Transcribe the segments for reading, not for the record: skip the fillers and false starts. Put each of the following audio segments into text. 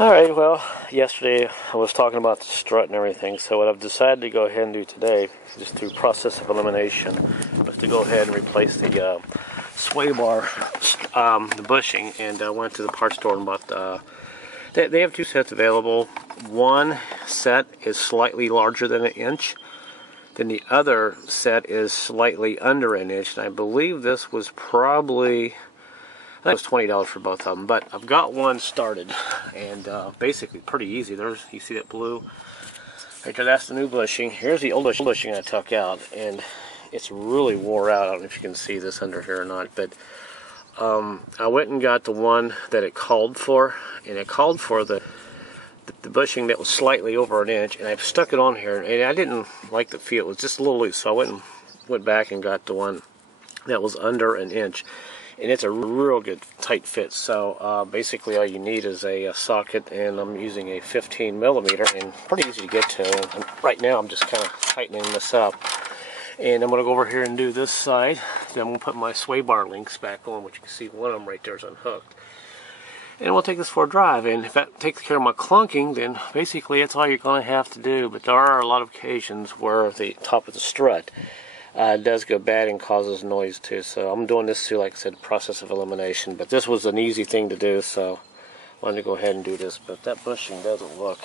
Alright, well, yesterday I was talking about the strut and everything, so what I've decided to go ahead and do today, just through process of elimination, was to go ahead and replace the sway bar, the bushing, and I went to the parts store and bought they have two sets available. One set is slightly larger than an inch, then the other set is slightly under an inch, and I believe this was probably, I think it was $20 for both of them, but I've got one started, and basically pretty easy. There's, you see that blue? Right there, that's the new bushing. Here's the old bushing I took out, and it's really wore out. I don't know if you can see this under here or not, but I went and got the one that it called for, and it called for the bushing that was slightly over an inch, and I stuck it on here, and I didn't like the feel. It was just a little loose, so I went back and got the one that was under an inch. And it's a real good tight fit. So basically all you need is a socket, and I'm using a 15 millimeter, and pretty easy to get to. And right now I'm just kind of tightening this up, and I'm going to go over here and do this side. Then I'm going to put my sway bar links back on, which you can see one of them right there is unhooked, and we'll take this for a drive. And if that takes care of my clunking, then basically that's all you're going to have to do. But there are a lot of occasions where the top of the strut does go bad and causes noise too. So I'm doing this through, like I said, process of elimination. But this was an easy thing to do, so I wanted to go ahead and do this. But that bushing doesn't look.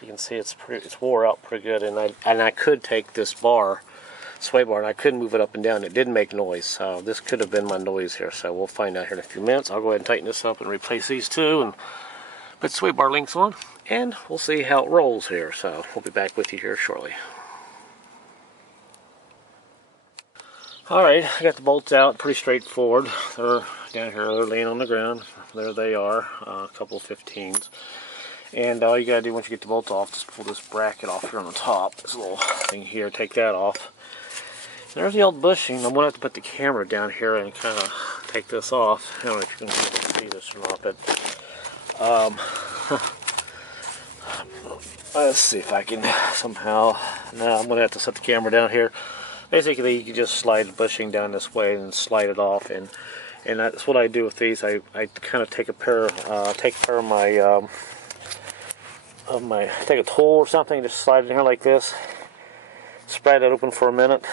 You can see it's wore out pretty good, and I could take this sway bar, and I could move it up and down. It didn't make noise, so this could have been my noise here. So we'll find out here in a few minutes. I'll go ahead and tighten this up and replace these two, and put sway bar links on, and we'll see how it rolls here. So we'll be back with you here shortly. Alright, I got the bolts out, pretty straightforward. They're down here, they're laying on the ground. There they are, a couple of 15s. And all you gotta do once you get the bolts off, just pull this bracket off here on the top. This little thing here, take that off. And there's the old bushing. I'm gonna have to put the camera down here and kind of take this off. I don't know if you can see this or not, but let's see if I can somehow. No, I'm gonna have to set the camera down here. Basically, you can just slide the bushing down this way and slide it off, and that's what I do with these. I kind of take a pair of my take a tool or something, just slide it in here like this, spread it open for a minute,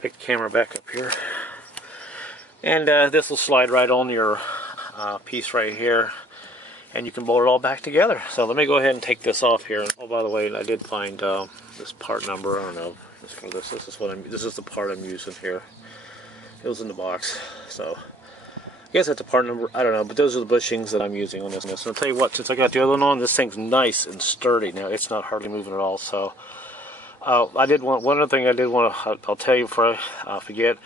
pick the camera back up here, and this will slide right on your piece right here, and you can bolt it all back together. So let me go ahead and take this off here. Oh, by the way, I did find this part number. I don't know. This is the part I'm using here. It was in the box, so I guess that's the part number. I don't know, but those are the bushings that I'm using on this. And I'll tell you what, since I got the other one on, this thing's nice and sturdy. Now it's not hardly moving at all. So I did want one other thing. I did want to. I'll tell you before I forget.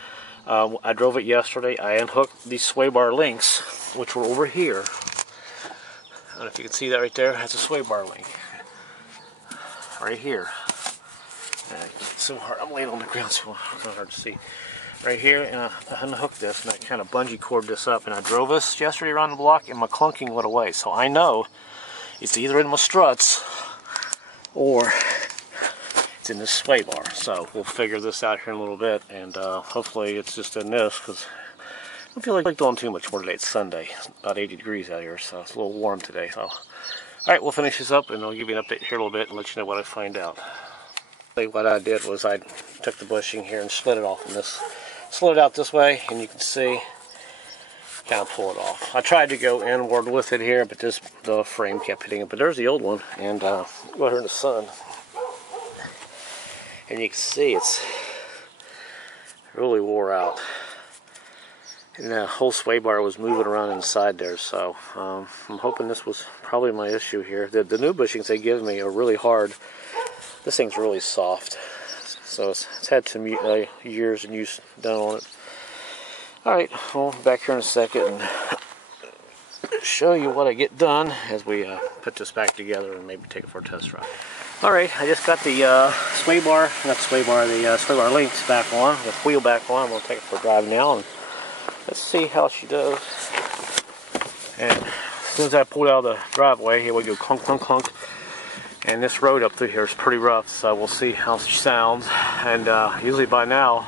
I drove it yesterday. I unhooked these sway bar links, which were over here. I don't know if you can see that right there. That's a sway bar link right here. It's so hard. I'm laying on the ground, so it's not hard to see. Right here, and I unhooked this, and I kind of bungee cord this up, and I drove this yesterday around the block, and my clunking went away. So I know it's either in my struts or it's in this sway bar. So we'll figure this out here in a little bit, and hopefully it's just in this, because I don't feel like doing too much more today. It's Sunday. It's about 80 degrees out here, so it's a little warm today. So, all right, we'll finish this up, and I'll give you an update here a little bit and let you know what I find out. What I did was I took the bushing here and split it off in this, slid it out this way, and you can see, kind of pull it off. I tried to go inward with it here, but the frame kept hitting it. But there's the old one, and go here in the sun, and you can see it's really wore out. And the whole sway bar was moving around inside there, so I'm hoping this was probably my issue here. The new bushings they give me are really hard. This thing's really soft, so it's had some years and use done on it. Alright, well, back here in a second and show you what I get done as we put this back together and maybe take it for a test ride. Alright, I just got the sway bar links back on, the wheel back on. I'm going to take it for a drive now, and let's see how she does. And as soon as I pulled out of the driveway, here we go, clunk, clunk, clunk. And this road up through here is pretty rough, so we'll see how she sounds. And usually by now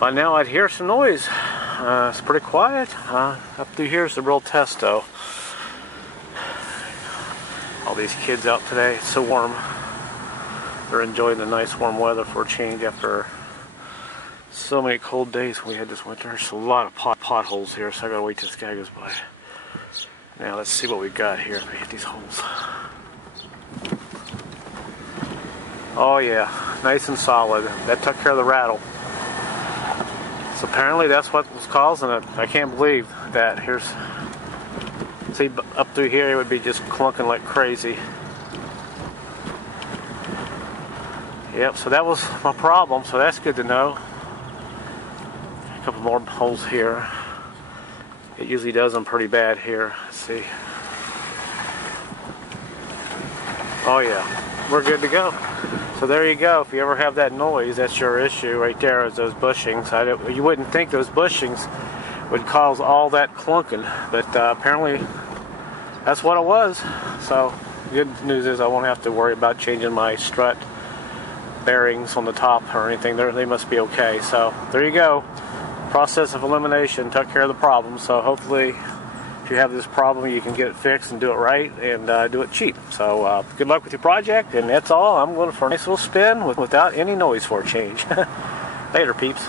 I'd hear some noise. It's pretty quiet. Up through here is the real test, though. All these kids out today. It's so warm. They're enjoying the nice warm weather for a change after so many cold days we had this winter. There's a lot of potholes here, so I gotta wait till this guy goes by. Now let's see what we got here if we hit these holes. Oh yeah, nice and solid. That took care of the rattle. So apparently that's what was causing it. I can't believe that. Here's, see, up through here it would be just clunking like crazy. Yep, so that was my problem, so that's good to know. A couple more holes here. It usually does them pretty bad here. Let's see. Oh yeah, we're good to go. So there you go. If you ever have that noise, that's your issue right there, is those bushings. You wouldn't think those bushings would cause all that clunking, but apparently that's what it was. So good news is I won't have to worry about changing my strut bearings on the top or anything. They must be okay. So there you go. Process of elimination took care of the problem. So hopefully if you have this problem, you can get it fixed and do it right and do it cheap. So good luck with your project, and that's all. I'm going for a nice little spin without any noise for a change. Later, peeps.